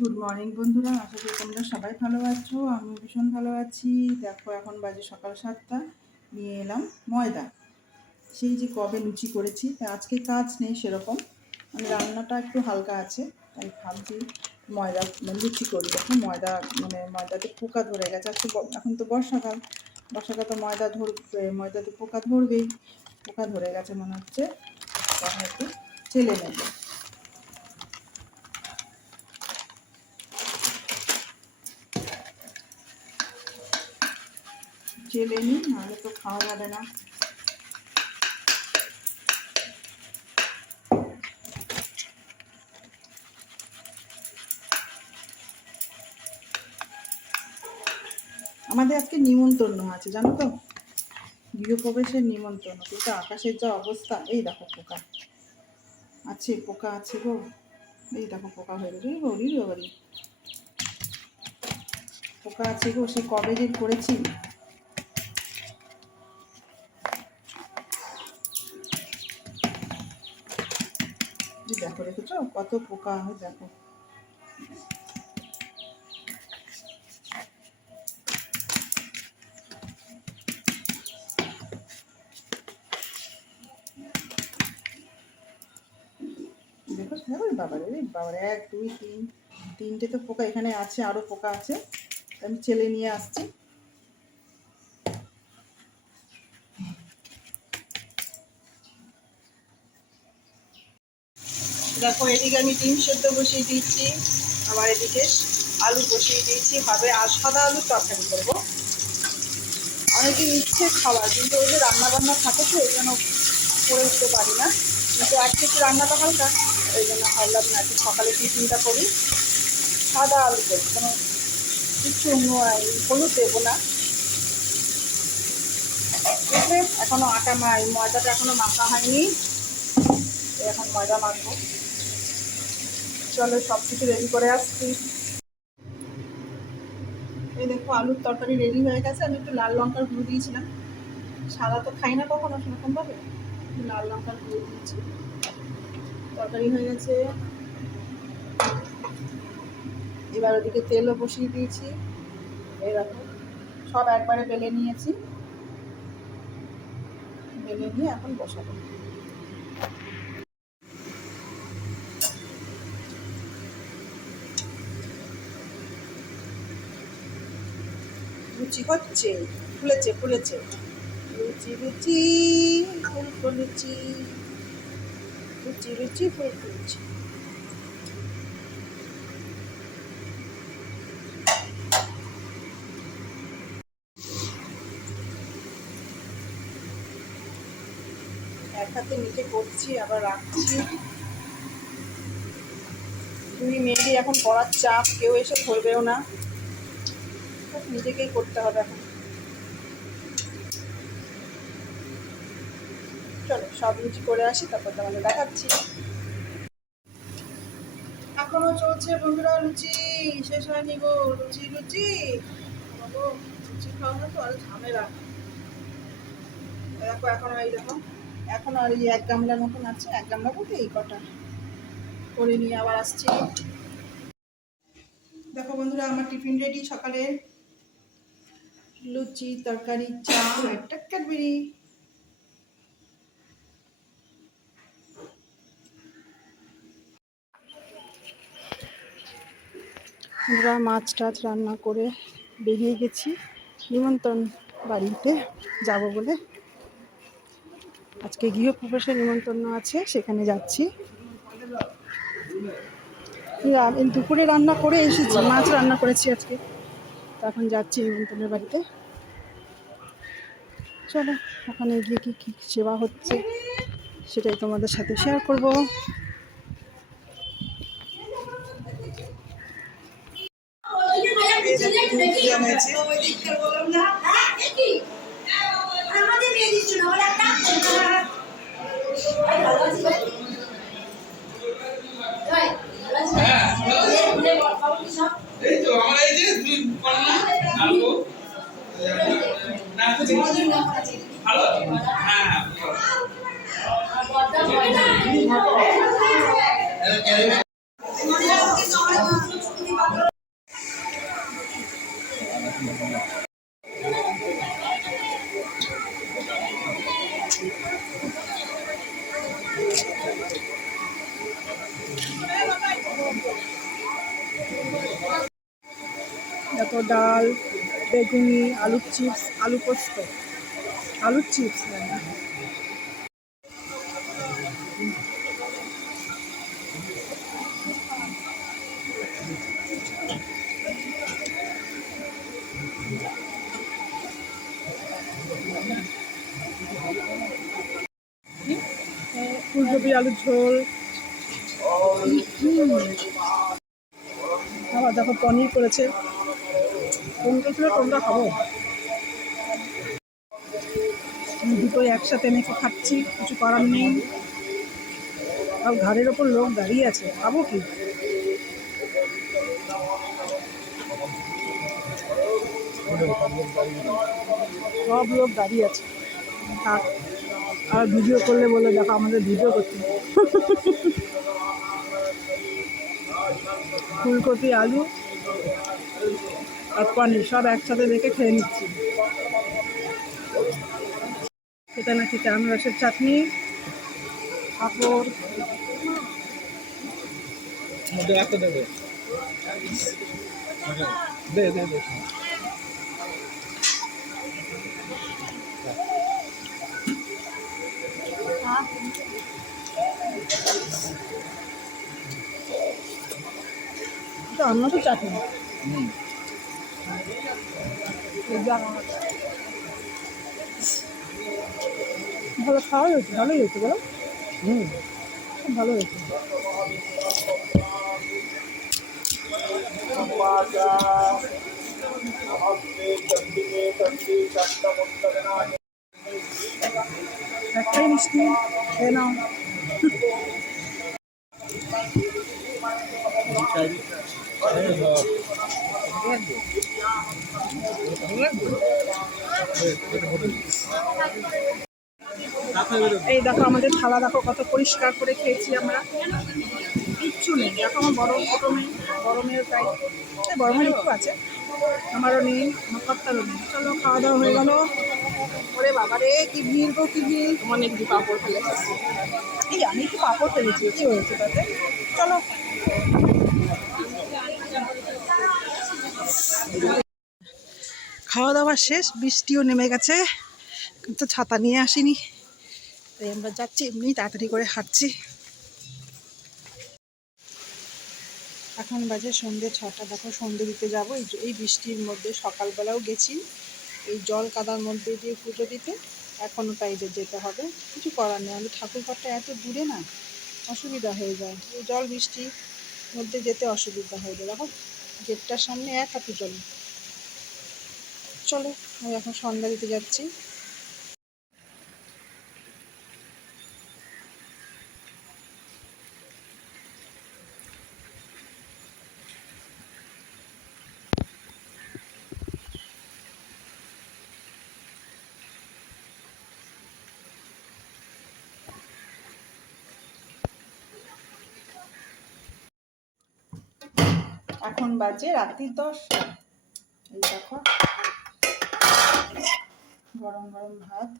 Good morning বন্ধুরা। আশা করি তোমরা সবাই ভালো আছো আমি ভীষণ ভালো আছি। দেখো, এখন বাজে সকাল সাতটা, নিয়ে এলাম ময়দা। সেই যে কবে লুচি করেছি, তা আজকে কাজ নেই সেরকম। মানে রান্নাটা একটু হালকা আছে, তাই ভাবছি ময়দা মানে লুচি করি। দেখো, ময়দা মানে ময়দাতে পোকা ধরে গেছে। আজকে এখন তো বর্ষাকাল। বর্ষাকাল তো ময়দা ধরবে ময়দাতে পোকা ধরবেই। পোকা ধরে গেছে মনে হচ্ছে। একটু চেলে নেবে। চেলে নিই নাহলে তো খাওয়া যাবে না। আমাদের আজকে নিমন্ত্রণ আছে, জানো তো? গৃহপ্রবেশের নিমন্ত্রণ, কিন্তু আকাশের যা অবস্থা, এই দেখো পোকা। আছে পোকা আছে গো। এই দেখো পোকা হয়ে গেছে বলি বাবারি পোকা আছে গো, সে কবে যে করেছি? দেখো, দেখেছ? কত পোকা হয়, দেখো। বাবারে বাবারে, এক, দুই, তিন, তিনটে তো পোকা এখানে আছে, আরও পোকা আছে। আমি ছেলে নিয়ে আসছি। দেখো, এদিকে আমি ডিম সেদ্ধ বসিয়ে দিয়েছি, আবার এদিকে আলু বসিয়ে দিয়েছি। হবে আর সাদা আলুর তরকারি করব। অনেকদিন ইচ্ছে খাওয়ার কিন্তু ওই যে রান্না বান্না থাকে তো, ওই জন্য করে উঠতে পারি না। কিন্তু আজকে একটু রান্নাটা হালকা, ওই জন্য ভাবলাম না, একটু সকালে টিফিনটা করি। সাদা আলু করব, কোনো কিছু হলুদ দেবো না। এখনও আটা মা, এই ময়দাটা এখনও মাখা হয়নি। এখন ময়দা মাখবো। চলো সব কিছু রেডি করে আসছি। এই দেখো, আলুর তরকারি রেডি হয়ে গেছে। আমি একটু লাল লঙ্কার গুঁড়ো দিয়েছিলাম। সাদা তো খাই না কখনো, সেরকমভাবে। লাল লঙ্কার গুঁড়ো দিয়েছি। তরকারি হয়ে গেছে। এবার ওদিকে তেলও বসিয়ে দিয়েছি। দেখো, সব একবারে বেলে নিয়েছি। বেলে নিয়ে এখন বসাবো। লুচি হচ্ছে, ফুলেছে ফুলেছে। লুচি লুচি ফুল ফুলুচি লুচি লুচি ফুল ফুলুচি এক হাতে নিচে করছি, আবার রাখছি। দুই মেয়েরই এখন পড়ার চাপ, কেউ এসে ধরবেও না। নিজেকেই করতে হবে এখন। চলো, সব লুচি করে আসি, তারপর তোমাদের দেখাচ্ছি। এখনও চলছে বন্ধুরা লুচি শেষ হয়নি গো লুচি লুচি লুচি খাওয়া তো আর ঝামেলা। দেখো, এখন এই দেখো, এখন আর এই এক গামলার মতন আছে, এক গামলা বলতে এই কটা। করে নিয়ে আবার আসছি। দেখো বন্ধুরা, আমার টিফিন রেডি সকালে। লুচি, তরকারি, চা, একটা ক্যাডবেরি। আমরা মাছ টাছ রান্না করে বেরিয়ে গেছি নিমন্ত্রণ বাড়িতে যাব বলে। আজকে গৃহপ্রবেশের নিমন্ত্রণ আছে, সেখানে যাচ্ছি। দুপুরে রান্না করে এসেছি, মাছ রান্না করেছি আজকে। তো এখন যাচ্ছি নিমন্ত্রণের বাড়িতে। চলো, ওখানে গিয়ে কী কী সেবা হচ্ছে সেটাই তোমাদের সাথে শেয়ার করব। আমাদের মেয়ে দিচ্ছ না তারপর ডাল বেগুনি আলুর চিপস আলু পোস্ত। আলুর চিপস ফুলকপি, আলুর ঝোল। আবার দেখো পনির করেছে। কোনটা ছিল, কোনটা খাব? দুটোই একসাথে মেখে খাচ্ছি, কিছু করার নেই। আর ঘাড়ের ওপর লোক দাঁড়িয়ে আছে, খাব কি? সব লোক দাঁড়িয়ে আছে। আর ভিডিও করলে বলে, দেখো, আমাদের ভিডিও করতে ফুলকপি, আলু, আর পনির, সব একসাথে রেখে খেয়ে নিচ্ছি। খেতে না খেতে আনারসের চাটনি, পাঁপড়। দেবে দে দে। দে তো চাটনি। ভালো খাওয়া হয়েছে ভালোই হয়েছে বলো। হুম। ভালো হয়েছে। একটাই মিষ্টি খেয়ে নাও এই দেখো আমাদের থালা দেখো কত পরিষ্কার করে খেয়েছি আমরা। কিচ্ছু নেই। দেখো আমার বড়, ছোটো মেয়ে। এই বড় মেয়ের একটু আছে। আমারও নেই, আমার কর্তারও নেই। চলো, খাওয়া দাওয়া হয়ে গেল। ওরে বাবা রে, কি ভিড় গো, কি ভিড়। অনেক দি পাঁপড় ফেলেছে। এই, আমি একটু পাঁপড় ফেলেছি, কি হয়েছে তাতে? চলো। খাওয়া দাওয়া শেষ, বৃষ্টিও নেমে গেছে। কিন্তু ছাতা নিয়ে আসিনি। তাই আমরা যাচ্ছি, এমনি তাড়াতাড়ি করে হাঁটছি। এখন বাজে সন্ধ্যে ছটা। দেখো সন্ধ্যে দিতে যাব। এই বৃষ্টির মধ্যে সকালবেলাও গেছি। এই জল কাদার মধ্যে দিয়ে পুজো দিতে। এখনও তাই যেতে হবে। কিছু করার নেই। আমি ঠাকুর ঘরটা এত দূরে না, অসুবিধা হয়ে যায়। এই জল বৃষ্টির মধ্যে যেতে অসুবিধা হয়ে যায়। দেখো, গেটটার সামনে এক হাঁটু জল চলো, আমি এখন সন্ধ্যা দিতে যাচ্ছি। এখন বাজে রাত্রি দশটা। এই দেখো। গরম গরম ভাত।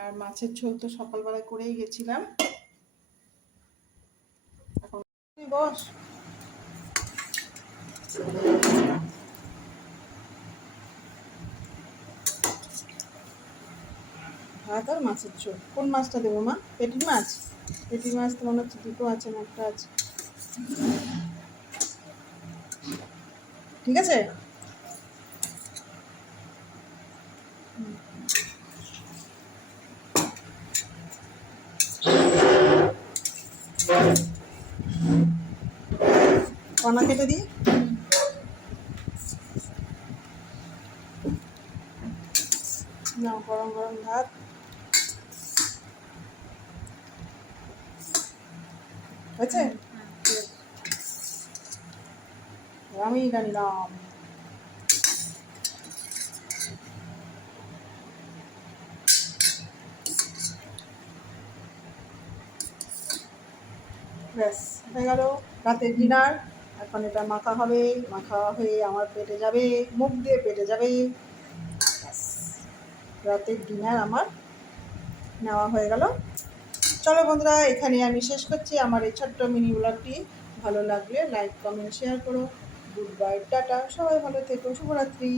আর মাছের ঝোল তো সকালবেলা করেই গেছিলাম। এখন বস। ভাত আর মাছের ঝোল। কোন মাছটা দেবো মা? পেটি মাছ? পেটি মাছ তো মনে হচ্ছে দুটো আছে না একটা আছে। ঠিক আছে? কণা কেটে দিই। নাও গরম গরম ভাত। হয়েছে? আমি এটা নিলাম ব্যাস, হয়ে গেল। রাতের ডিনার। এখন এটা মাখা হবে। মাখা হয়ে আমার পেটে যাবে। মুখ দিয়ে পেটে যাবে। রাতের ডিনার আমার নেওয়া হয়ে গেল। চলো বন্ধুরা এখানে আমি শেষ করছি। আমার এই ছোট্ট মিনি ব্লগটি। ভালো লাগলে লাইক কমেন্ট শেয়ার করো। গুড বাই টাটা সবাই ভালো থেকো শুভরাত্রি।